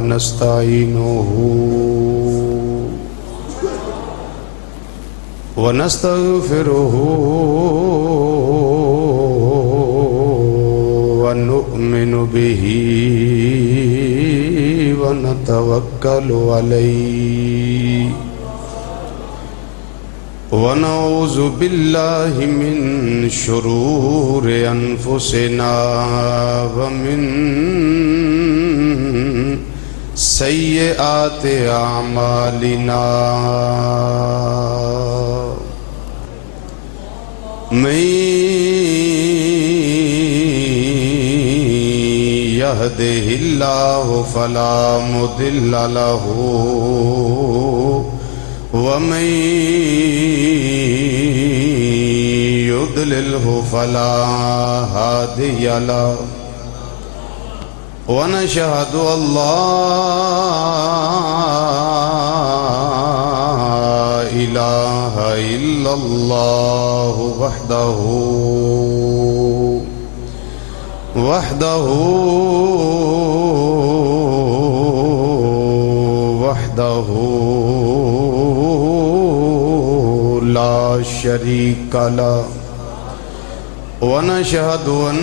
ونستعينه ونستغفره ونؤمن به ونتوكل عليه ونعوذ بالله من شرور أنفسنا ومن سيئات أعمالنا من يهده الله فلا مضل له ومن يضلله فلا هادي له ونشهد أن لا إله إلا الله وحده لا شريك له ونشهد أن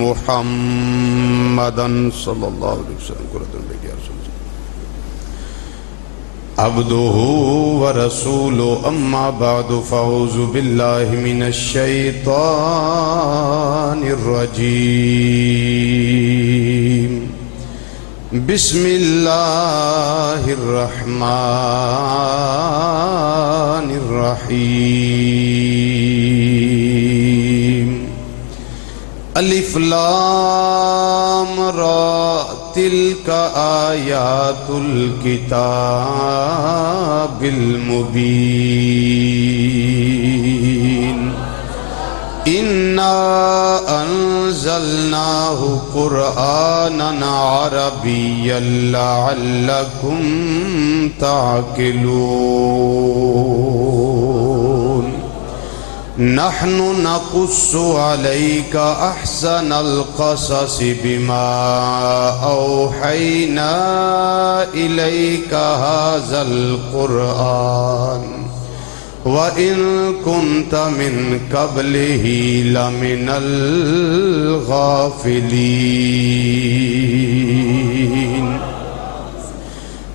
محمدًا صلى الله عليه وسلم عبده ورسوله أما بعد فأعوذ بالله من الشيطان الرجيم بسم الله الرحمن الرحيم الف لام را تلك آيات الكتاب المبين إنا أنزلناه قرآنا عربيا لعلكم تعقلون نحن نقص عليك أحسن القصص بما أوحينا إليك هذا القرآن وإن كنت من قبله لمن الغافلين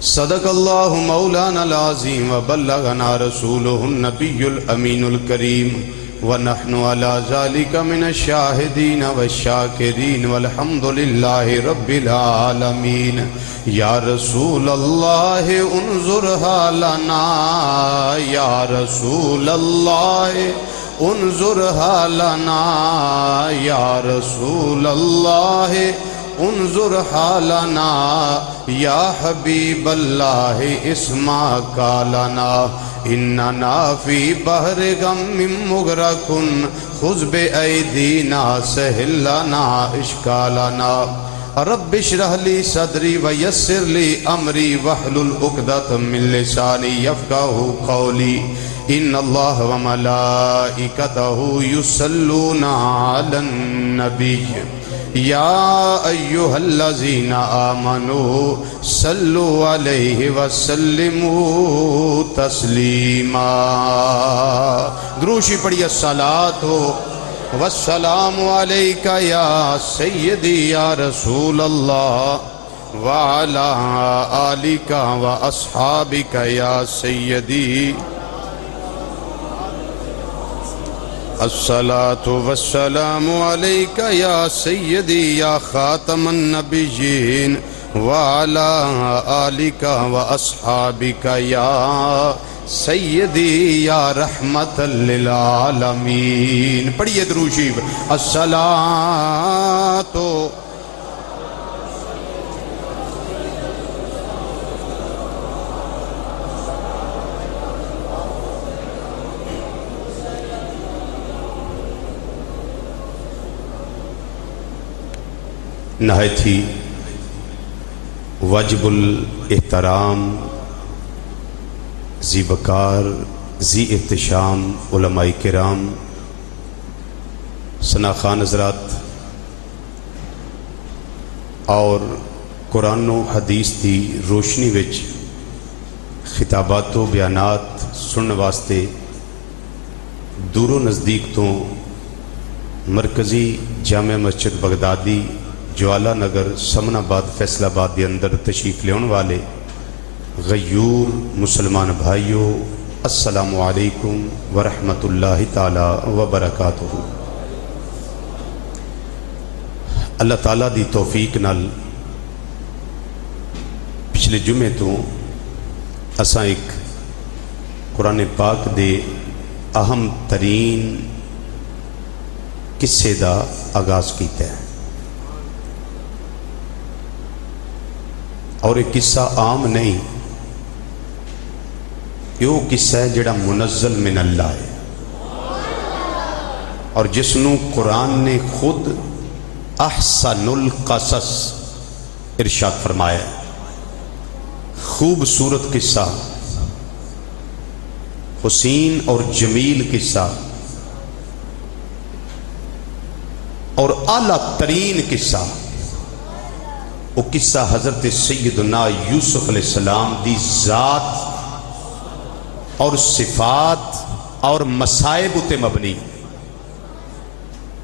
صدق الله مولانا العظيم وبلغنا رسوله النبي الأمين الكريم ونحن على ذلك من الشاهدين والشاكرين والحمد لله رب العالمين يا رسول الله انظرها لنا يا رسول الله انظرها لنا يا رسول الله انظر حالنا يا حبيب الله اسمع قالنا إننا في بحر غم مغرق خذ بأيدينا سهل لنا إشكالنا رب اشرح لي صدري ويسر لي أمري واحلل عقدة من لساني يفقهوا قولي إن الله وملائكته يصلون على النبي يا أيها الذين آمنوا صلوا عليه وسلموا تسليما دروشی پڑھی الصلاة والسلام عليك يا سيدي يا رسول الله وعلى آلك وأصحابك يا سيدي الصلاة والسلام عليك يا سيدي يا خاتم النبيين وعلى آلك وأصحابك يا سيدي يا رحمة للعالمين پڑھیے درود شریف الصلاة نہایت ہی واجب الاحترام ذی وقار ذی احتشام علماء کرام ثناء خان حضرات اور قرآن و حدیث دی روشنی وچ خطابات و بیانات سننے واسطے دور و نزدیک تو مرکزی جامع مسجد بغدادی جوالا نگر سمن آباد فیصل آباد کے اندر تشریف لیون والے غیور مسلمان بھائیو، السلام علیکم ورحمۃ اللہ تعالی وبرکاتہ۔ اللہ تعالیٰ دی توفیق نال پچھلے جمعے تو اساں ایک قرآن پاک دے اہم ترین قصے دا آغاز کیتا ہے، اور ایک قصہ عام نہیں، یہ قصہ ہے جڑا منزل من اللہ ہے، اور جس نو قرآن نے خود احسن القصص ارشاد فرمایا ہے۔ خوبصورت قصہ، حسین اور جمیل قصہ، اور اعلیٰ ترین قصہ، وہ قصہ حضرت سیدنا یوسف علیہ السلام دی ذات اور صفات اور مصائب تے مبنی،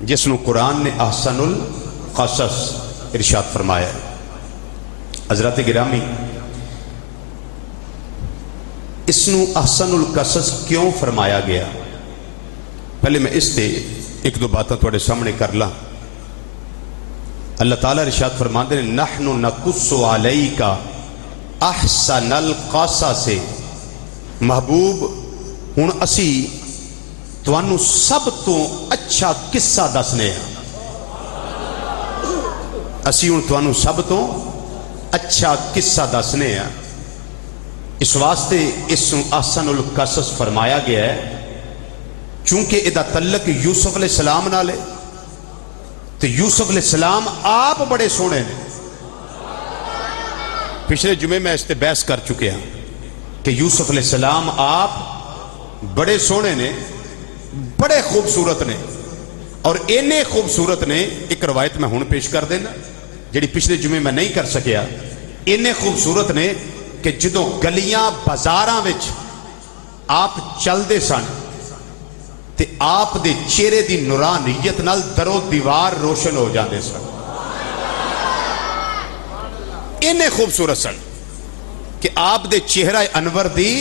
جس نو قرآن نے احسن القصص ارشاد فرمایا ہے۔ حضرات گرامی، اس نو احسن القصص کیوں فرمایا گیا؟ پہلے میں اس تے ایک دو باتیں تھوڑے سامنے کر لاں۔ اللہ تعالیٰ ارشاد فرماتے ہیں نحن نقص علیک احسن القصص، محبوب ہن اسی تانوں سب تو اچھا قصہ دسنے ہیں، اسی ہن تانوں سب تو اچھا قصہ دسنے ہیں۔ اس واسطے اس احسن القصص فرمایا گیا ہے چونکہ ادا تعلق یوسف علیہ السلام نال ہے، تو یوسف علیہ السلام آپ بڑے سونے نے۔ پچھلے جمعے میں اس تے بحث کر چکے ہیں کہ یوسف علیہ السلام آپ بڑے سونے نے، بڑے خوبصورت نے، اور اینے خوبصورت نے، ایک روایت میں ہون پیش کر دینا جڑی پچھلے جمعے میں نہیں کر سکیا، اینے خوبصورت نے کہ جدوں گلیاں بازاراں وچ آپ چل دے سن تے آپ دے چہرے دی نورانیت نال در و دیوار روشن ہو جاندے سن، اینے خوبصورت سن کہ آپ دے چہرہ انور دی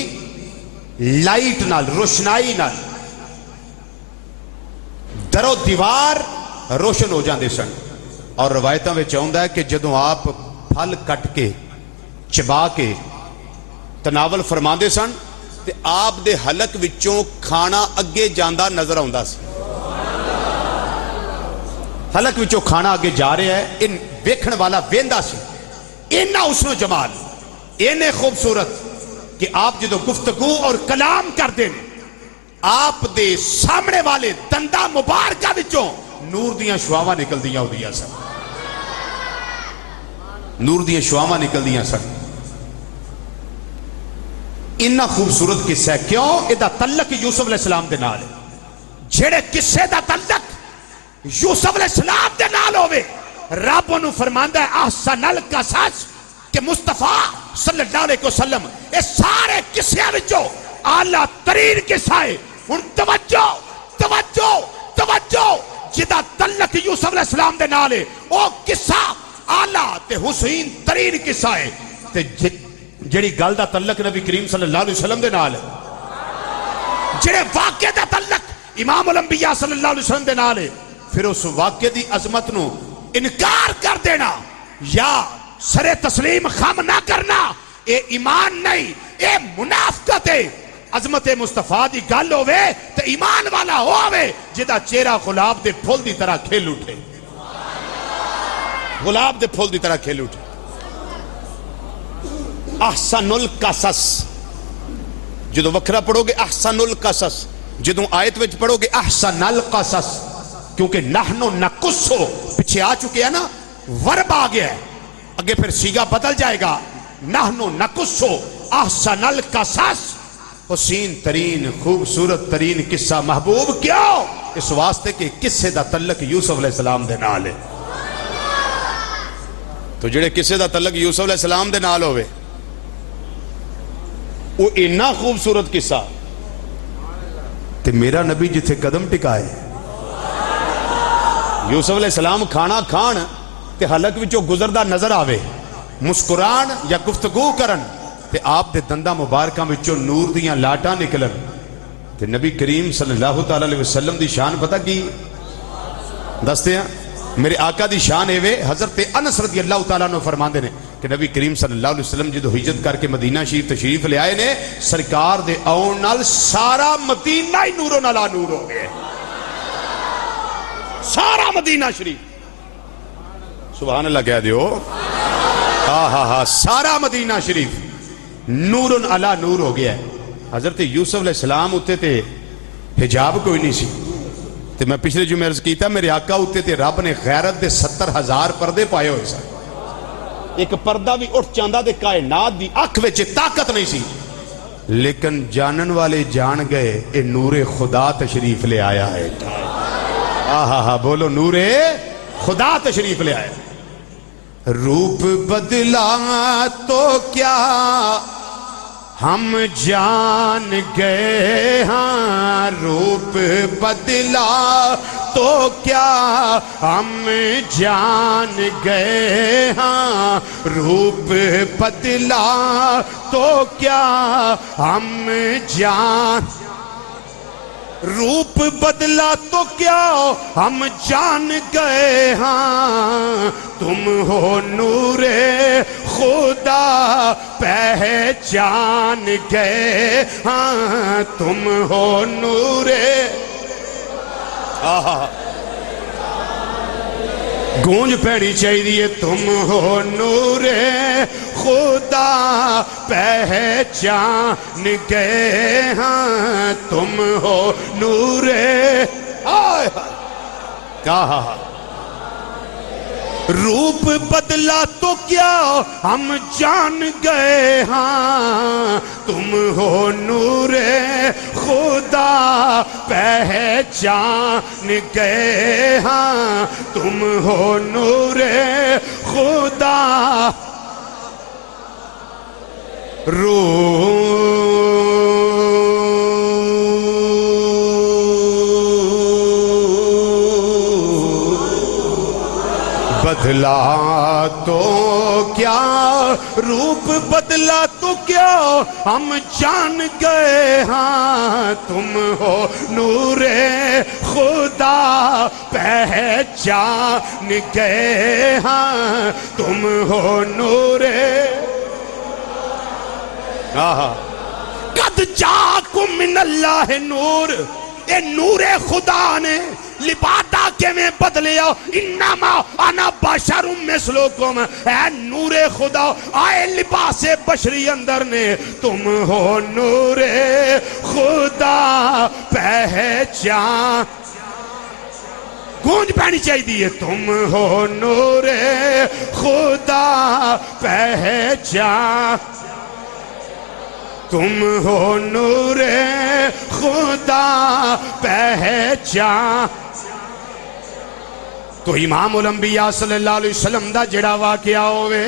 لائٹ نال، روشنائی نال در و دیوار روشن ہو جاندے سن۔ اور روایتاں وچ آوندا ہے کہ جدوں آپ پھل کٹ کے چبا کے تناول فرماندے سن تے آپ دے حلق وچوں کھانا اگے جاندا نظر آوندا سی، حلق وچوں کھانا اگے جا رہا ہے، ان ویکھن والا ویندا سی، اینا حسن و جمال، اینے خوبصورت کہ آپ جدوں گفتگو اور کلام کر دیں آپ دے سامنے والے دندہ مبارکہ وچوں نور دیاں شعاواں نکل دیاں ہو دیا سن، نور دیاں شعاواں نکل دیاں سن۔ انہا خوبصورت قصہ ہے، کیوں؟ ادا تعلق یوسف علیہ السلام دے نال ہے، جھڑے قصے دا تعلق یوسف علیہ السلام دے نال ہوئے، رب انہوں فرماندہ ہے احسن القصص کہ مصطفیٰ صلی اللہ علیہ وسلم اس سارے قصے وچوں اعلیٰ ترین قصہ ہے۔ ان توجہ توجہ توجہ، جدا تعلق یوسف علیہ السلام دے نال ہے، او قصہ اعلیٰ تے حسین ترین قصہ ہے، تے جڑی گل دا تعلق نبی کریم صلی اللہ علیہ وسلم دے نال ہے، جڑے واقعے دا تعلق امام الانبیاء صلی اللہ علیہ وسلم دے نال ہے، پھر اس واقعے دی عظمت نو انکار کر دینا یا سر تسلیم خم نہ کرنا، اے ایمان نہیں، اے منافقت ہے۔ عظمت مصطفیٰ دی گل ہوئے تو ایمان والا ہوئے جدا چہرہ غلاب دے پھول دی طرح کھیل اٹھے، غلاب دے پھول دی طرح کھیل اٹھے۔ احسن القصص جدو وکھرا پڑھو گے احسن القصص، جدو آیت وچ پڑھو گے احسن القصص، کیونکہ نحنو نقصو پیچھے آ چکے ہیں نا، ورب آ گیا ہے، اگے پھر سیگا بدل جائے گا، نحنو نقصو احسن القصص، حسین ترین خوبصورت ترین قصہ محبوب، کیوں؟ اس واسطے کہ قصے دا تعلق یوسف علیہ السلام دے نال ہے۔ تو جڑے کسے دا تعلق یوسف علیہ السلام دے نال ہوئے وہ اتنا خوبصورت قصہ تے میرا نبی جتھے قدم ٹکائے یوسف علیہ السلام کھانا کھان تے حلق وچوں گزردہ نظر آوے مسکران یا گفتگو کرن تے آپ دے دندہ مبارکاں وچوں نور دیاں لاٹاں نکلن تے نبی کریم صلی اللہ تعالی علیہ وسلم دی شان پتہ کی دستے ہیں میرے آقا دی شان ہے وے حضرت انس رضی اللہ تعالیٰ عنہ فرماندے نے کہ نبی کریم صلی اللہ علیہ وسلم جدو ہجرت کر کے مدینہ شریف تشریف لے آئے نے سرکار دے آن نال سارا مدینہ ہی نوروں نالا نور ہو گئے سارا مدینہ شریف سبحان اللہ کہہ دیو سارا مدینہ شریف نور علا نور ہو گیا ہے حضرت یوسف علیہ السلام ہوتے تھے حجاب کوئی نہیں سی تے میں پچھلے جو میں عرض کیتا میرے آقا ہوتے تھے رب نے غیرت دے 70,000 پردے پائے ہوئے سا ایک پردہ بھی اٹھ چاندہ دے کائنات دی اکھ وچ طاقت نہیں سی لیکن جانن والے جان گئے اے نور خدا تشریف لے آیا ہے بولو نور خدا تشریف لے آیا روپ بدلا تو کیا ہم جان گئے ہاں روپ بدلا تو کیا ہم جان گئے ہاں روپ بدلا تو کیا ہم جان روپ بدلا تو کیا ہم جان گئے ہاں تم ہو نور خدا پہچان گئے ہاں تم ہو نور گونج پہنی چاہیے تم ہو نور خدا پہچان گئے ہاں تم ہو نور کہا روپ بدلا تو کیا ہم جان گئے ہاں تم ہو نور خدا پہچان گئے ہاں تم ہو نور خدا بدلا تو کیا روپ بدلا تو کیا ہم جان گئے ہاں تم ہو نور خدا پہچان گئے ہاں تم ہو نور قد جاکم من اللہ نور اے نور خدا نے لبادہ کے میں بدلیا انما انا بشر مثلکم اے نور خدا آئے لباس بشری اندر نے تم ہو نور خدا پہچان گونج پہنی چاہیے تم ہو نور خدا پہچان تم ہو نور خدا پہچان تو امام الانبیاء صلی اللہ علیہ وسلم دا جڑا واقعہ ہوئے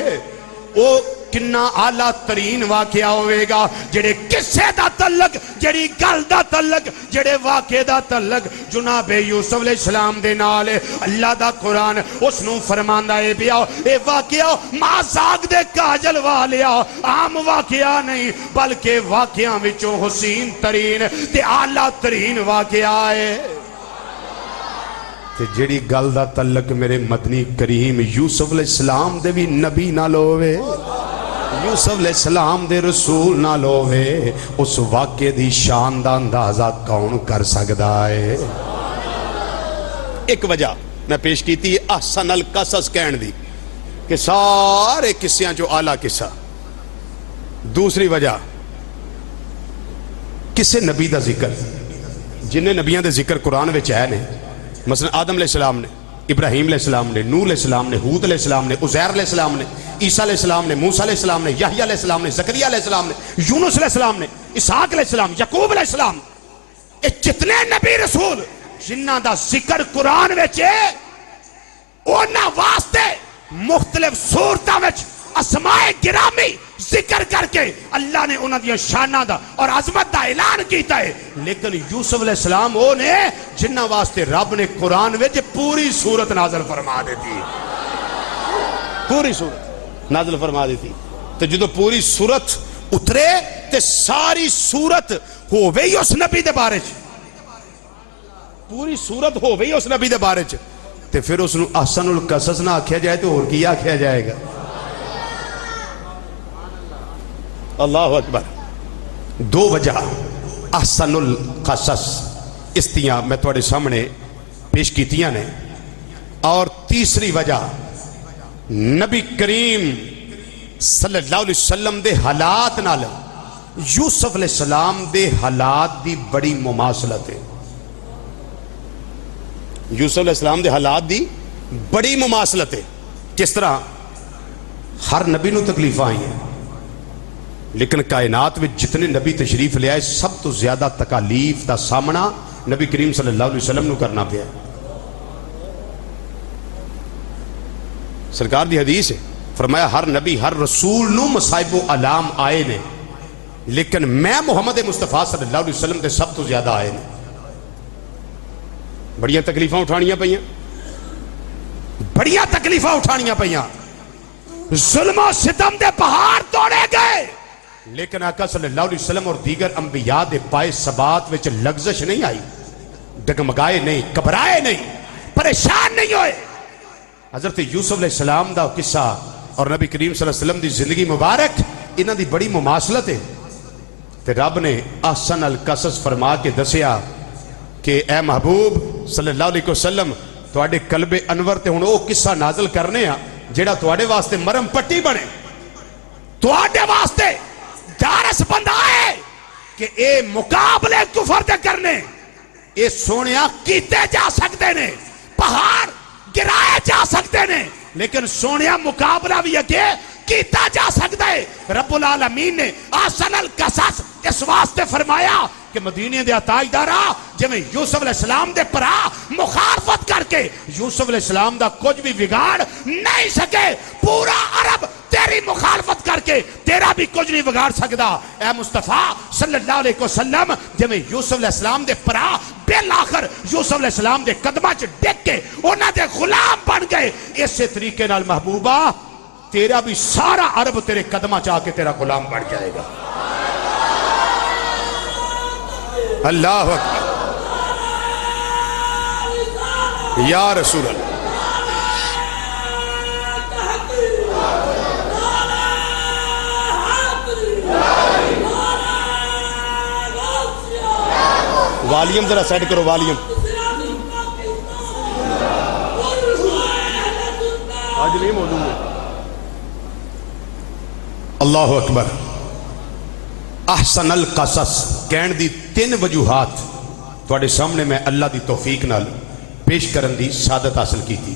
او کنا اعلیٰ ترین واقعہ ہوئے گا جڑے قصے دا تعلق جڑی گل دا تعلق جڑے واقعے دا تعلق جناب یوسف علیہ السلام دے نال اللہ دا قرآن اس نو فرماندہ ہے بیا اے واقعہ مازاگ دے کاجل والیا عام واقعہ نہیں بلکہ واقعہ وچوں حسین ترین تے اعلیٰ ترین واقعہ ہے تے جڑی گل دا تعلق میرے مدنی کریم یوسف علیہ السلام دے بھی نبی نہ لوے یوسف علیہ السلام دے رسول نہ لوے اس واقعے دی شان دا اندازہ کون کر سکتا ہے ایک وجہ میں پیش کی تھی احسن القصص کہن دی کہ سارے قصیاں جو اعلیٰ قصہ دوسری وجہ کسے نبی دا ذکر جنہیں نبیاں دے ذکر قرآن وچ ہے نے مثلا آدم علیہ السلام نے ابراہیم علیہ السلام نے نوح علیہ السلام نے ہود علیہ السلام نے عزیر علیہ السلام نے عیسیٰ علیہ السلام نے موسیٰ علیہ السلام نے یحییٰ علیہ السلام نے زکریا علیہ السلام نے یونس علیہ السلام نے اسحاق علیہ السلام یعقوب علیہ السلام اے جتنے نبی رسول جنہ دا ذکر قرآن وچ ہے اونا واسطے مختلف صورتوں وچ اسماء گرامی ذکر کر کے اللہ نے انہاں دی شاناں دا اور عظمت دا اعلان کیتا ہے. لیکن یوسف علیہ السلام وہ نے جنہ واسطے رب نے قرآن وچ پوری سورت نازل فرما دیتی, پوری سورت نازل فرما دیتی. تو جدو پوری سورت اترے تے ساری سورت ہووے ہی اس نبی دے بارے چ, پوری سورت ہووے ہی اس نبی دے بارے چ, تے پھر اس نو احسن القصص نہ آکھیا جائے تو اور کی آکھیا جائے گا. اللہ اکبر. دو وجہ احسن القصص استیاں میں تھوڑے سامنے پیش کیتیاں نے, اور تیسری وجہ نبی کریم صلی اللہ علیہ وسلم دے حالات نال یوسف علیہ السلام دے حالات دی بڑی مماثلت ہے. یوسف علیہ السلام دے حالات دی بڑی مماثلت ہے. کس طرح؟ ہر نبی نو تکلیف آئی ہیں, لیکن کائنات میں جتنے نبی تشریف لے آئے سب تو زیادہ تکالیف دا سامنا نبی کریم صلی اللہ علیہ وسلم نو کرنا پیا. سرکار دی حدیث ہے, فرمایا ہر نبی ہر رسول نو مصائب و علام آئے نے, لیکن میں محمد مصطفیٰ صلی اللہ علیہ وسلم دے سب تو زیادہ آئے نے. بڑیاں تکلیفاں اٹھانیاں پئیاں, بڑیاں تکلیفاں اٹھانیاں پئیاں, ظلم و ستم دے پہاڑ توڑے گئے, لیکن آقا صلی اللہ علیہ وسلم اور دیگر انبیاء دے پائے ثبات وچ لغزش نہیں آئی, ڈگمگائے نہیں, گھبرائے نہیں, پریشان نہیں ہوئے. حضرت یوسف علیہ السلام دا قصہ اور نبی کریم صلی اللہ علیہ وسلم دی زندگی مبارک انہاں دی بڑی مماثلت ہے. تے رب نے احسن القصص فرما کے دسیا کہ اے محبوب صلی اللہ علیہ وسلم تواڈے قلب انور تے ہن او قصہ نازل کرنے آ جیڑا تواڈے واسطے مرم پٹی بنے, تواڈے واسطے دارس بندہ ہے کہ اے مقابلے کفر دے کرنے اے سونیا کیتے جا سکتے نے, پہاڑ گرائے جا سکتے نے, لیکن سونیا مقابلہ بھی اگے کیتا جا سکتا ہے. رب العالمین نے احسن القصص اس واسطے فرمایا کہ مدینے دے تاجدارا جویں یوسف علیہ السلام دے پرا مخالفت کر کے یوسف علیہ السلام دا کچھ بھی بگاڑ نہیں سکے, پورا عرب تیری مخالفت کر کے تیرا بھی کچھ نہیں بگاڑ سکتا. اے مصطفیٰ صلی اللہ علیہ وسلم جویں یوسف علیہ السلام دے پرا بالآخر یوسف علیہ السلام دے قدمہ چ ڈگ کے انہاں دے غلام بن گئے, اسی طریقے نال محبوبہ تیرا بھی سارا عرب تیرے قدمہ چاہ کے تیرا غلام بن جائے گا. اللہ اکبر, یا رسول اللہ. والیوم ذرا سیٹ کرو, والیوم آج نہیں موجود ہے. اللہ اکبر. احسن القصص کہن دی تین وجوہات تواڈے سامنے میں اللہ دی توفیق نال پیش کرن دی سعادت حاصل کی تھی.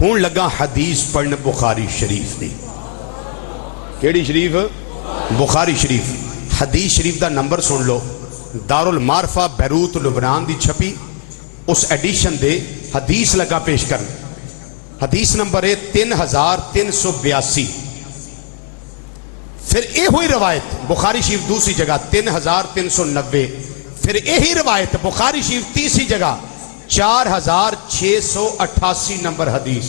ہون لگا حدیث پڑھن بخاری شریف دی. کیڑی شریف؟ بخاری شریف. حدیث شریف دا نمبر سن لو, دار المعرفہ بیروت لبنان دی چھپی اس ایڈیشن دے حدیث لگا پیش کرن. حدیث نمبر ہے 3382. پھر اے ہوئی روایت بخاری شریف دوسری جگہ 3390. پھر یہی روایت بخاری شریف تیسری جگہ 4688 نمبر حدیث.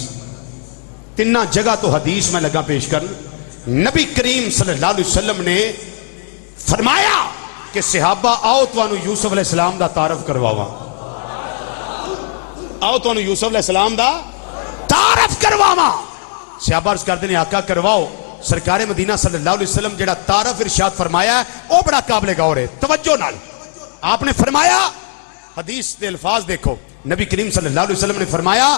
تینہ جگہ تو حدیث میں لگا پیش کرن. نبی کریم صلی اللہ علیہ وسلم نے فرمایا کہ صحابہ آؤ توانو یوسف علیہ السلام دا تعارف کرواواں, آؤ توانو یوسف علیہ السلام دا تعارف کرواواں. صحابہ عرض کر دینے آقا کرواؤ. سرکار مدینہ صلی اللہ علیہ وسلم جڑا تعارف ارشاد فرمایا ہے او بڑا قابل غور ہے. توجہ نال آپ نے فرمایا, حدیث دے الفاظ دیکھو, نبی کریم صلی اللہ علیہ وسلم نے فرمایا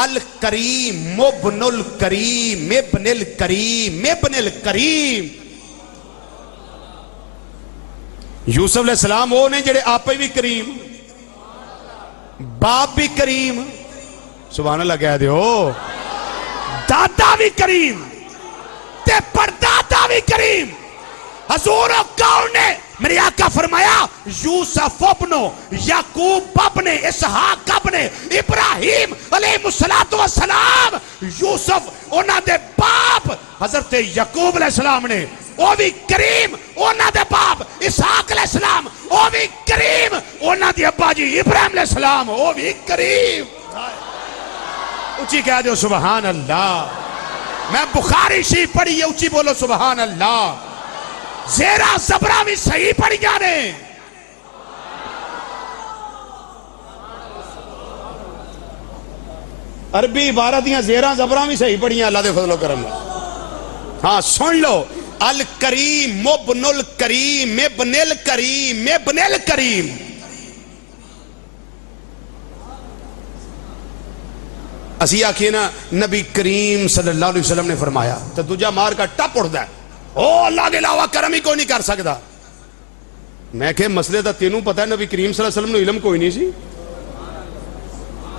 الکریم ابن الکریم ابن الکریم ابن الکریم. یوسف علیہ السلام وہ نے جڑے آپ بھی کریم, باپ بھی کریم, سبحان اللہ کہہ دیو, دادا بھی کریم تے پردادا بھی کریم. حضور کون نے؟ میرے آقا فرمایا یوسف ابنو یعقوب ابن اسحاق ابن ابراہیم علیہ السلام. یوسف انہاں دے باپ حضرت یعقوب علیہ السلام نے، وہ بھی کریم. انہاں دے باپ اسحاق علیہ السلام، وہ بھی کریم. انہاں دے ابا جی ابراہیم علیہ السلام، وہ بھی کریم. اچھی کہہ دو سبحان اللہ. میں بخاری شریف پڑھی ہے، اچھی بولو سبحان اللہ. زیرہ زبرہ بھی صحیح پڑھی جانے. عربی عبارتیاں زیرہ زبرہ بھی صحیح پڑھی ہیں اللہ دے فضل و کرم. ہاں سن لو. الکریم ابن الکریم ابن الکریم ابن الکریم. اسی آکھیے نا نبی کریم صلی اللہ علیہ وسلم نے فرمایا تو دوجہ مار کا ٹپ اڑتا ہے، او اللہ کے علاوہ کرم ہی کوئی نہیں کر سکتا. میں کہ مسئلے دا تینوں پتہ ہے نبی کریم صلی اللہ علیہ وسلم نے علم کوئی نہیں سی.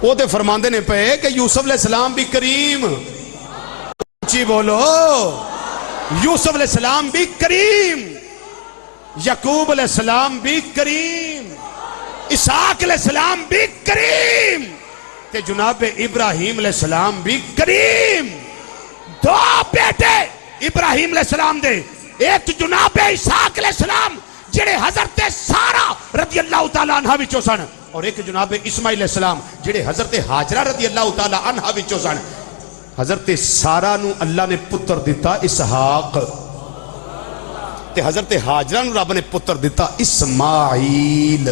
وہ تے فرماندے نے پہ کہ یوسف علیہ السلام بھی کریم. اچھی بولو. یوسف علیہ السلام بھی کریم، یعقوب علیہ السلام بھی کریم، اسحاق علیہ السلام بھی کریم، تے جناب ابراہیم علیہ السلام بھی کریم. دو بیٹے ابراہیم علیہ السلام دے، ایک جناب اسحاق علیہ السلام جڑے حضرت سارہ رضی اللہ تعالیٰ عنہ وچوں سن، اور ایک جناب اسماعیل علیہ السلام جڑے حضرت حاجرہ رضی اللہ تعالیٰ عنہ وچوں سن. حضرت سارہ نو اللہ نے پتر دیتا اسحاق، تے حضرت حاجرہ نو رب نے پتر دیتا اسماعیل.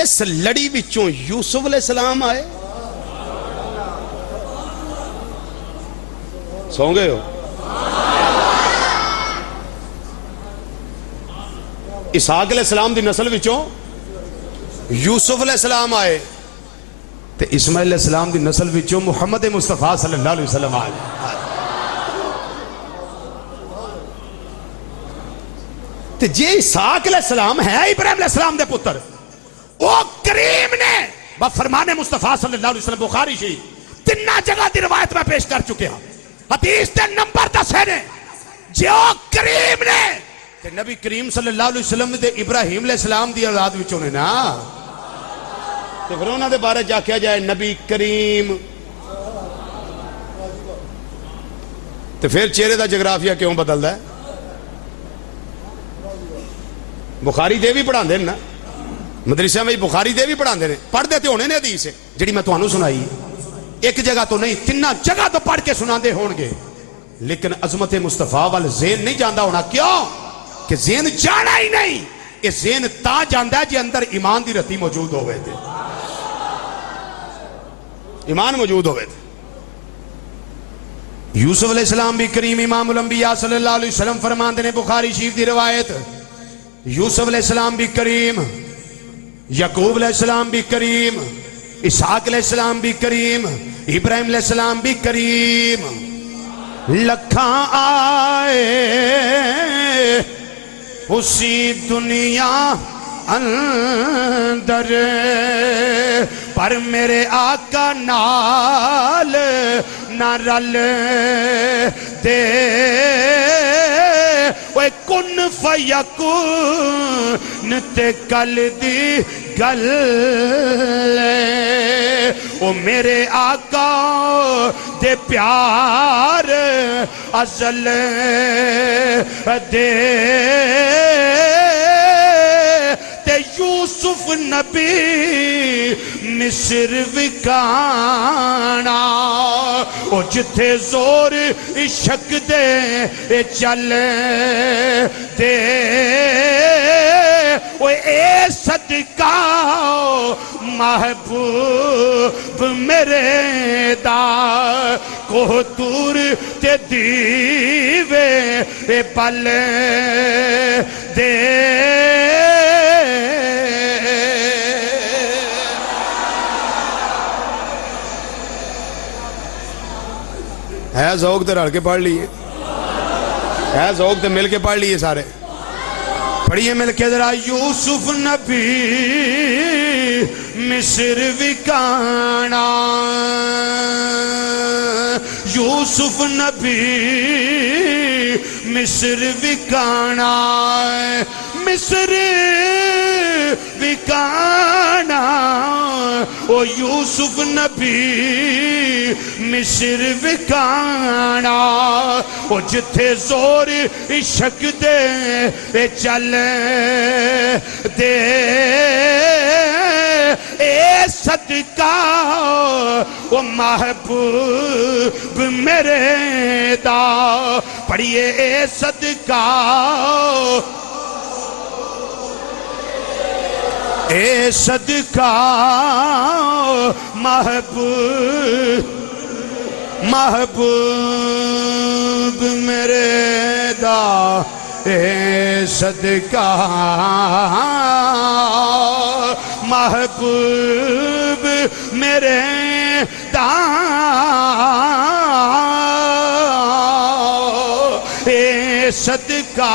اس لڑی وچوں یوسف علیہ السلام آئے. سو گئے ہو؟ اسحاق علیہ السلام دی نسل وچوں یوسف علیہ السلام آئے، تے اسماعیل علیہ السلام دی نسل وچوں محمد مصطفیٰ صلی اللہ علیہ وسلم آئے. تے جے اسحاق علیہ السلام ہے ابراہیم علیہ السلام دے پتر، وہ کریم نے بفرمان مصطفیٰ صلی اللہ علیہ وسلم. بخاری شریف تینہ جگہ دی روایت میں پیش کر چکے ہیں، حدیث دے نمبر 10 ہے جو کریم نے تے نبی کریم صلی اللہ علیہ وسلم دے ابراہیم علیہ السلام دی اولاد وچوں نے نا. تے پھر انہاں دے بارے جا کیا جائے نبی کریم، تے پھر چہرے دا جغرافیہ کیوں بدلدا ہے؟ بخاری دے بھی پڑھان دے نا مدرسہ میں بخاری دے بھی پڑھان دے، پڑھ دیتے ہونے نے حدیث ہے جڑی میں تمہانوں سنائی. ایک جگہ تو نہیں، تینہ جگہ تو پڑھ کے سنا دے ہون گے، لیکن عظمت مصطفیٰ وال ذہن نہیں جاندہ ہونا. کیوں کہ ذہن جانا ہی نہیں. یہ ذہن تا جاندہ ہے جی اندر ایمان دی رتی موجود ہوئے تھے، ایمان موجود ہوئے تھے. یوسف علیہ السلام بھی کریم. امام الانبیاء صلی اللہ علیہ وسلم فرماندے نے بخاری شریف دی روایت، یوسف علیہ السلام بھی کریم، یعقوب علیہ السلام بھی کریم، اسحاق علیہ السلام بھی کریم، ابراہیم علیہ السلام بھی کریم. لکھاں آئے اسی دنیا اندر، پر میرے آقا نال نہ رل دے. اوے کن فیکون تے کل دی گل، او میرے آقا دے پیار ازل دے. تے یوسف نبی مصر وکانا، او جتھے زور عشق دے چل دے. اوے اے صدقہ محبوب میرے دا، کوہ دور تے دیوے پل دے. ہے ذوق تے رل کے پڑھ لیے، ہے ذوق تے مل کے پڑھ لیے سارے. پڑھیے مل کے ذرا. یوسف نبی مصر وکانا، یوسف نبی مصر وکانا مصر وکانا او یوسف نبی مصر وکانا او جتھے زور عشق دے چل دے اے صدقہ او محبوب میرے دا پڑھئے اے صدقہ اے صدقہ محبوب میرے دا اے صدقہ محبوب میرے دا اے صدقہ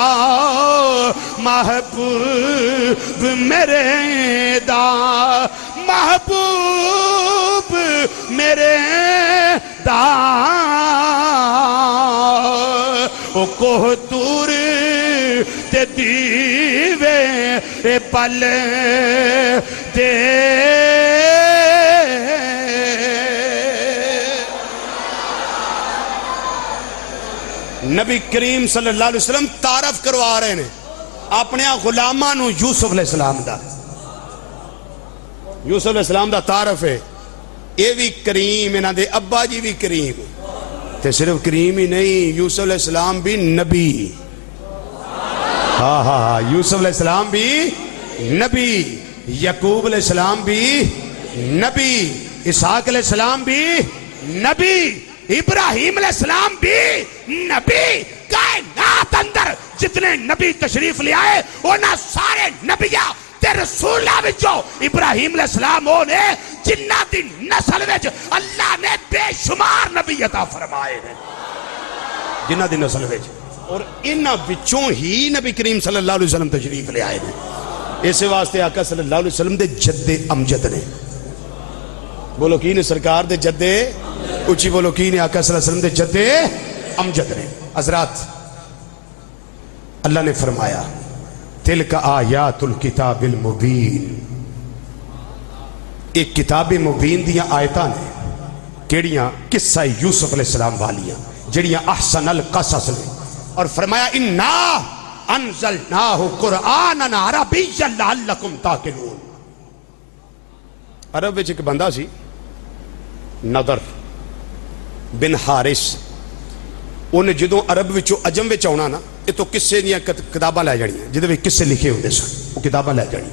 محبوب میرے دا محبوب میرے دا او کوہ دور تے دیوے اے پل دے نبی کریم صلی اللہ علیہ وسلم تعارف کروا رہے ہیں اپنے غلاماں نو یوسف علیہ السلام دا یوسف علیہ السلام دا تعارف ہے اے بھی کریم انہاں دے ابا جی بھی کریم تے صرف کریم ہی نہیں یوسف علیہ السلام بھی نبی یوسف علیہ السلام بھی نبی یعقوب علیہ السلام بھی نبی اسحاق علیہ السلام بھی نبی ابراہیم علیہ السلام بھی نبی کائنات اندر جتنے نبی تشریف لے آئے انہاں سارے نبیہ تے رسولہ وچوں ابراہیم علیہ السلام ہونے جنہ دی نسل وچ اللہ نے بے شمار نبی عطا فرمائے ہیں جنہ دی نسل وچ اور انہاں وچوں ہی نبی کریم صلی اللہ علیہ وسلم تشریف لے آئے ہیں اسے واسطے آقا صلی اللہ علیہ وسلم دے جد امجد نے بولو کی نے سرکار دے جد اچھی بولو کی نے آقا صلی اللہ علیہ وسلم دے جد امجد نے حضرات اللہ نے فرمایا تلک آیات الکتاب المبین ایک کتاب مبین دیاں آیتاں نے کیڑیاں قصہ یوسف علیہ السلام والیاں جڑیاں احسن القصص نے اور فرمایا انا انزلناہ قرآنن عربیا لعلکم تعقلون عرب وچ ایک بندہ سی نضر بن حارث انہیں جدوں عرب وچوں عجم وچ آنا نا یہ تو قصے دیاں کتاباں لے جانی جدے وچ قصے لکھے ہوندے سن وہ کتاباں لے جانی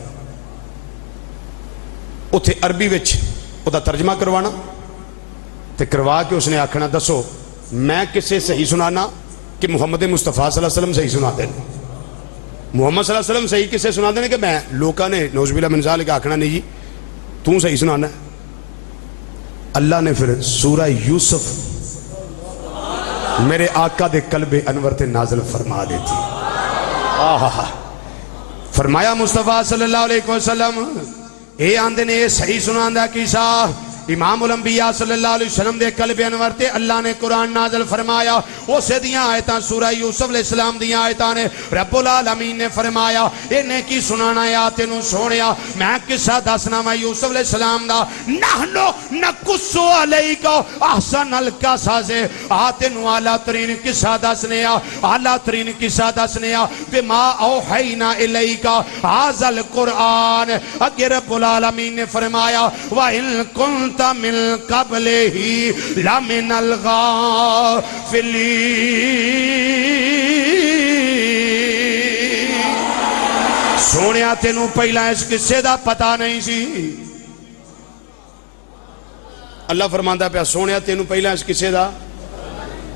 اتھے عربی وچ او دا ترجمہ کروانا تے کروا کے اس نے آکھنا دسو میں قصے صحیح سنانا کہ محمد مصطفیٰ صلی اللہ علیہ وسلم صحیح سنا دیں محمد صلی اللہ علیہ وسلم صحیح قصے سنا دیں کہ میں لوکاں نے نعوذ باللہ من ذالک آکھنا نہیں جی تو صحیح سنانا ہے اللہ نے پھر سورہ یوسف میرے آقا دے قلب انور تے نازل فرما دیتی فرمایا مصطفیٰ صلی اللہ علیہ وسلم اے آندے نے اے صحیح سناندہ کیسا امام الانبیاء صلی اللہ علیہ وسلم دے قلب انور تے اللہ نے قرآن نازل فرمایا اسے دیاں آیتاں سورہ یوسف علیہ السلام دیاں آیتاں نے رب العالمین نے فرمایا انہیں کی سنانا یا تینوں سونیا میں قصہ دسنا میں یوسف علیہ السلام دا نحنو نقصو علیکا احسن القصص آتنو اعلیٰ ترین قصہ دسنیا اعلیٰ ترین قصہ دسنیا بما اوحینا الیکا حاضر القرآن اگر رب العالمین نے فرمایا وَإِن كُنْتَ من قبله لمن الغافلين سونیا تینوں پہلا اس قصے دا پتہ نہیں سی اللہ فرماندہ پہ سونیا تینوں پہلا اس قصے دا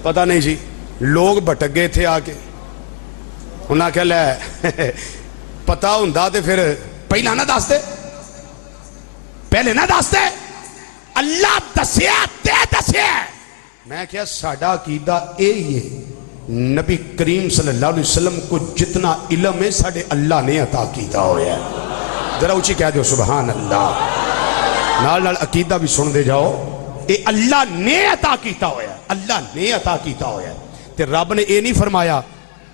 پتہ نہیں سی لوگ بھٹک گئے تھے آکے انہاں کہہ لے پتہ ہوندا تے پھر پہلا نہ دستے پہلے نہ دستے اللہ دسیا تے دسیا میں کیا ساڑھا عقیدہ اے یہ نبی کریم صلی اللہ علیہ وسلم کو جتنا علم ہے ساڑھے اللہ نے عطا کیتا ہویا ہے ذرا اچھی کہہ دو سبحان اللہ نال نال عقیدہ بھی سن دے جاؤ اے اللہ نے عطا کیتا ہویا ہے اللہ نے عطا کیتا ہویا ہے تے رب نے اے نہیں فرمایا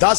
10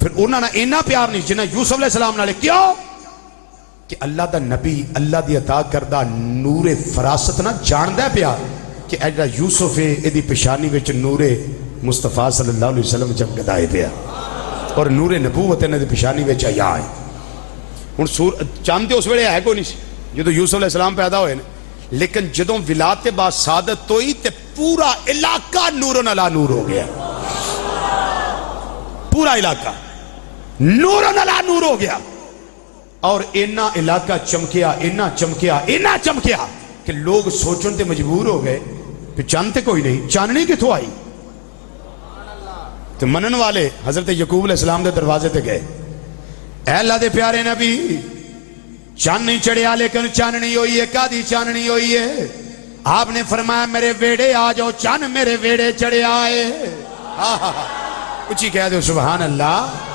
پھر انہوں نے اینا پیار نہیں جنہیں یوسف علیہ السلام نالے. کیوں کہ اللہ دا نبی اللہ دی عطا کردہ نور فراست نہ جاندہ پیا کہ ایڈا یوسف ہے ایدی پشانی وچ نور مصطفیٰ صلی اللہ علیہ وسلم جب گدائے پیا اور نور نبوت نے پشانی وچ آیا ہے. چاندے اس ویلے ہے کوئی نہیں سی جدو یوسف علیہ السلام پیدا ہوئے نا, لیکن جدوں ولادت بعد سعادت توئی تے پورا علاقہ نور علی نور ہو گیا. پورا علاقہ نور علی نور ہو گیا اور اینا علاقہ چمکیا, اینا چمکیا, اینا چمکیا کہ لوگ سوچن تے مجبور ہو گئے کہ چاند تے کوئی نہیں, چاندنی کتھوں آئی؟ تو منن والے حضرت یعقوب علیہ السلام دے دروازے تے گئے, اے اللہ دے پیارے نبی چاند نہیں چڑھیا لیکن چاندنی ہوئی ہے. کادی چاندنی ہوئی ہے؟ آپ نے فرمایا میرے ویڑے آ جاؤ, چاند میرے ویڑے چڑھے آئے. اچھی کہہ دو سبحان اللہ.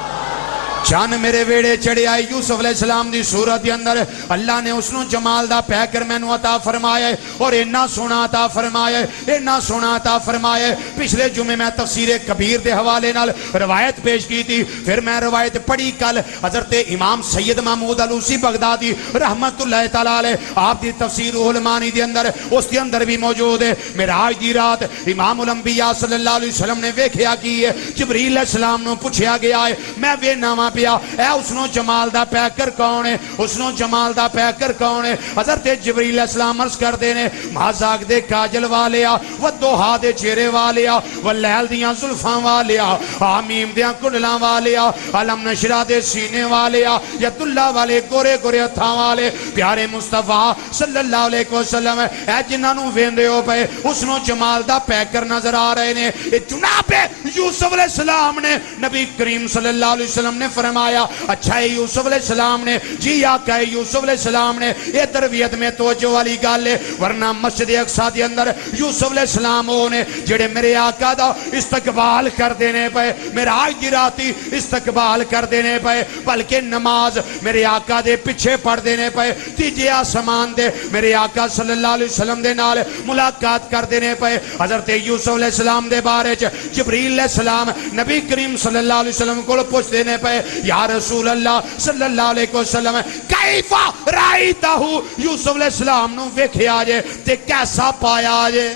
چاند میرے ویڑے چڑھے آئے. یوسف علیہ السلام دی صورت دی اندر اللہ نے اس نو جمال دا پہ کر میں نو عطا فرمایا اور اینا سونا عطا فرمایا, اینا سونا عطا فرمایا. پچھلے جمعے میں تفسیر کبیر دے حوالے نال روایت پیش کی تھی, پھر میں روایت پڑھی کل حضرت امام سید محمود علوسی بغدادی رحمت اللہ تعالیٰ علیہ آپ دی تفسیر علمانی دی اندر اس دی اندر بھی موجود ہے. معراج دی رات امام الانبیاء صلی اللہ علیہ وسلم نے ویکھیا کی ہے. جبریل علیہ السلام نو پوچھیا گیا ہے میں وے نامہ پیا اے اسنو جمال دا پیکر کون ہے, اسنو جمال دا پیکر کون ہے؟ حضرت جبریل علیہ السلام عرض کر دینے مازاق دے کاجل والیا ودوہا دے چہرے والیا واللیل دیاں زلفاں والیا آمیم دیاں کڑلاں والیا علم نشرہ دے سینے والیا ید اللہ والے گورے گورے اتھاں والے پیارے مصطفیٰ صلی اللہ علیہ وسلم اے جنہوں ویندے ہو پہ اسنو جمال دا پیکر نظر آ رہے نے. جناب یوسف علیہ السلام نے نبی کریم صلی اللہ علیہ وسلم نے فرمایا اچھا ہے یوسف علیہ السلام نے جی آقا یوسف علیہ السلام نے یہ تربیت میں توجہ والی گال ہے, ورنہ مسجد اقصی دے اندر یوسف علیہ السلام ہونے جڑے میرے آقا دا استقبال کر دینے پہ, معراج دی راتی استقبال کر دینے پہ, بلکہ نماز میرے آقا دے پیچھے پڑھ دینے پہ, تیجے آسمان دے میرے آقا صلی اللہ علیہ وسلم دے نال ملاقات کر دینے پہ. حضرت یوسف علیہ السلام دے بارے جبریل علیہ السلام نبی کریم صلی اللہ علیہ وسلم کو پوچھ دینے پہ یا رسول اللہ صلی اللہ علیہ وسلم کیفا رائیتہو یوسف علیہ السلام نو ویکھے آجے تے کیسا پایا آجے.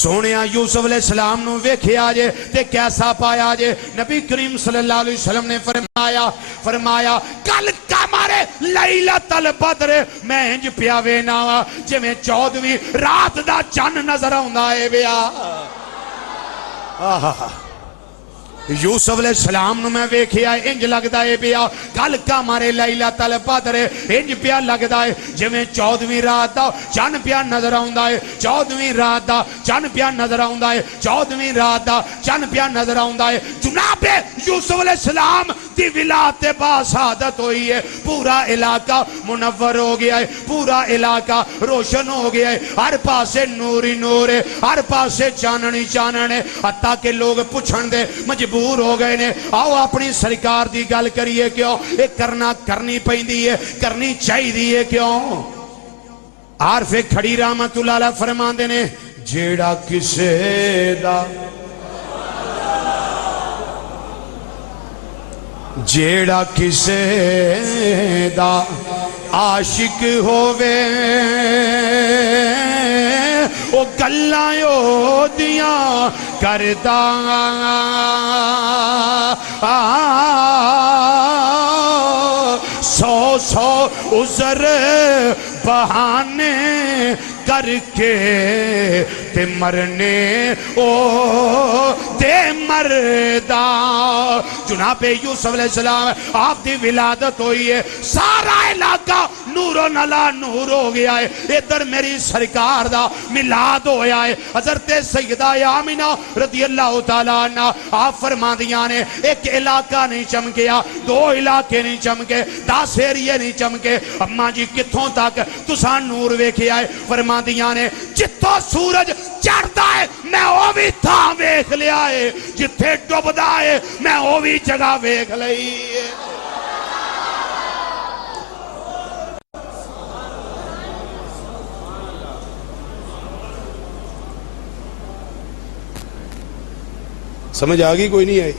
سونیا یوسف علیہ السلام نو ویکھے آجے تے کیسا پایا آجے. نبی کریم صلی اللہ علیہ وسلم نے فرمایا کل کمارے لیلت البدر میں انج پیاوے ناوا جے میں 14ویں رات دا چن نظر آؤں ہے بیا. یوسف علیہ السلام نو میں ویکھیا انج لگدا ہے پیا کل کا مارے لیلۃ القدر انج پیا لگدا ہے جویں 14ویں رات دا چن پیا نظر آوندا ہے, 14ویں رات دا چن پیا نظر آوندا ہے, 14ویں رات دا چن پیا نظر آوندا ہے. جناب یوسف علیہ السلام دی ولادت با سعادت ہوئی ہے, پورا علاقہ منور ہو گیا ہے, پورا علاقہ روشن ہو گیا ہے, ہر پاسے نور ہی نور ہے, ہر پاسے چاننی چانن ہے, حتیٰ کہ لوگ پوچھن دے مجبور ہو گئے نے آؤ اپنی سرکار دی گل کریے کیوں ایک کرنی پہندی ہے کرنی چاہی دیئے کیوں. عارف کھڑی رحمت اللہ علیہ فرمان دینے جیڑا کسے دا جیڑا کسے دا عاشق ہووے او گلاں او دیاں کردا سو عذر بہانے کر کے تے مرنے او تے مردہ. جناب یوسف علیہ السلام آپ دی ولادت ہوئی ہے, سارا علاقہ نور و نلا نور ہو گیا ہے. ادھر میری سرکار دا ملاد ہویا ہے. حضرت سیدہ آمینہ رضی اللہ تعالیٰ عنہ آپ فرما دیاں نے ایک علاقہ نہیں چمکیا, 2 علاقے نہیں چمکے, 10 ایریے نہیں چمکے. اماں جی کتھوں تک تساں نور ویکھیا ہے؟ فرما دیاں نے جتوں سورج چڑھتا ہے میں وہ بھی تھا ویکھ لیا ہے, جتھے ڈوبدا ہے میں وہ بھی جگہ ویکھ لئی ہے. سمجھ آگئی کوئی نہیں آئی؟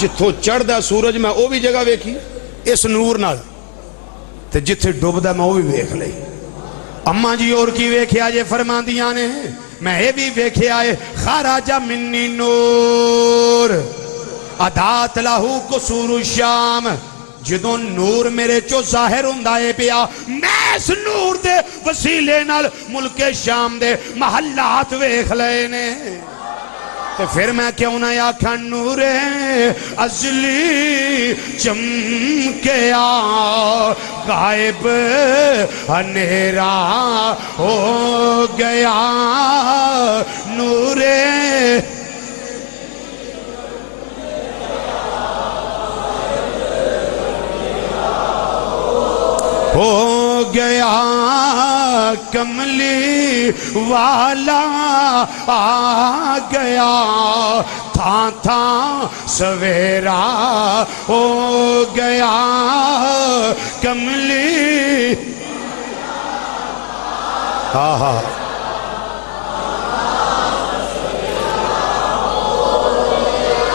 جتھوں چڑھدا سورج میں وہ بھی جگہ ویکھی اس نور نال تے جتھے ڈوبدا میں وہ بھی ویکھ لئی اما جی اور کی ویکھیا جے فرماندیاں نے میں یہ بھی ویکھیا ہے خراج منی نور ادات لہو قصور الشام جدوں نور میرے چو ظاہر ہندائے پیا میں اس نور دے وسیلے نال ملک شام دے محلات ویکھ لے نے تو پھر میں کیوں نہ آکھاں نور ازلی چمکیا غائب اندھیرا ہو گیا نور ہو گیا کملی والا آ گیا تھا تھا سویرا ہو گیا کملی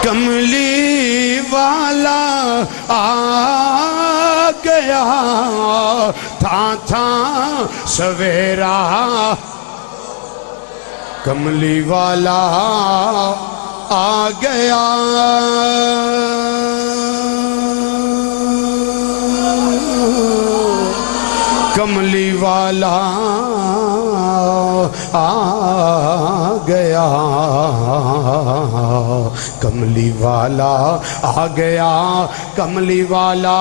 کملی والا آ گیا تھا سویرا کملی والا آ گیا کملی والا آ گیا کملی والا آ گیا کملی والا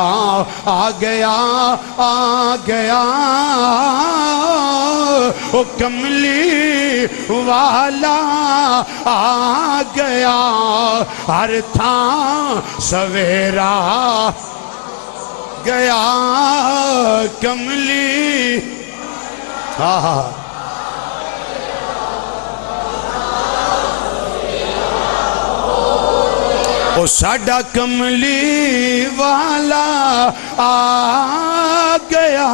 آ گیا آ گیا او کملی والا آ گیا ہر تھاں سویرا گیا کملی او ساڈا کملی والا آ گیا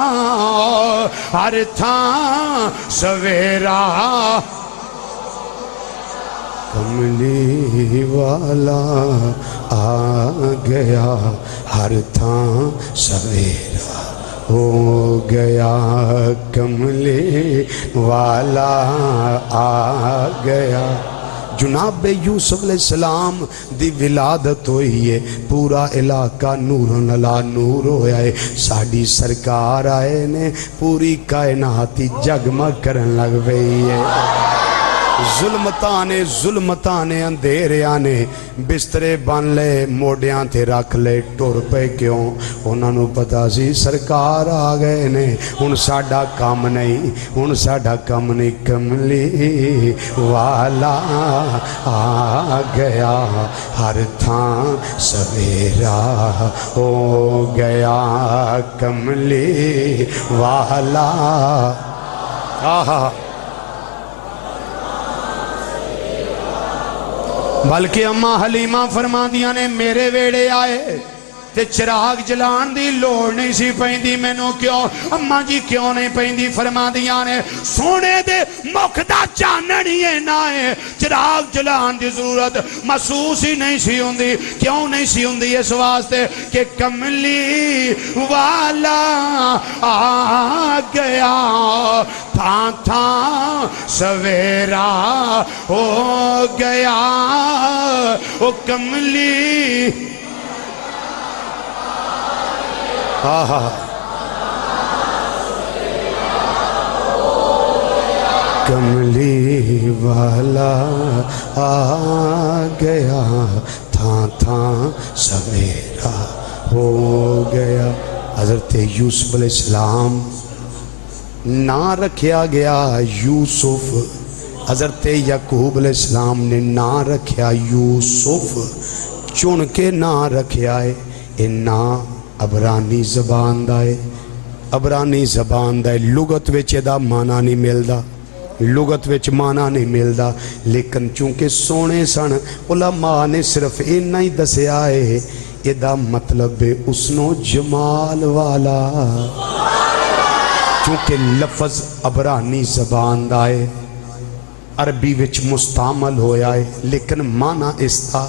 ہر تھاں سویرا کملی والا آ گیا ہر تھاں سویرا ہو گیا کملی والا آ گیا جناب یوسف علیہ السلام دی ولادت ہوئی ہے پورا علاقہ نور نلا نور ہویا ہے ساڑی سرکار آئے نے پوری کائناتی جگمگ کرن لگ گئی ہے ظلمتانے اندھیرے آنے بسترے بن لے موڑیاں تھے رکھ لے ٹور پہ کیوں انہوں نے پتا سی سرکار آ گئے نے ان ساڑھا کام نہیں کملی والا آ گیا ہر تھاں سویرا ہو گیا کملی والا بلکہ اماں حلیمہ فرما دیا نے میرے ویڑے آئے تے چراغ جلان دی لوڑ نہیں سی پہندی میں نو کیوں اماں جی کیوں نہیں پہندی فرما دیا نے سونے دے مقدہ جاننی ہے نائے چراغ جلان دی ضرورت محسوس ہی نہیں سی ہوندی کیوں نہیں سی ہوندی اس واسطے کہ کملی والا آ گیا تھا سویرا ہو گیا او کملی کملی والا آ گیا تھا سویرا ہو گیا حضرت یوسف علیہ السلام نہ رکھیا گیا یوسف حضرت یعقوب علیہ السلام نے نہ رکھیا یوسف چن کے نہ رکھیا ہے نہ عبرانی زبان دائے لغت وچ دا مانا نہیں ملدا لغت وچ مانا نہیں ملدا لیکن چونکہ سونے سن علماء نے صرف اینا ہی دسیا ہے یہ دا مطلب اسنو جمال والا چونکہ لفظ عبرانی زبان دائے عربی وچ مستعمل ہویا ہے لیکن مانا اس تھا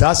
10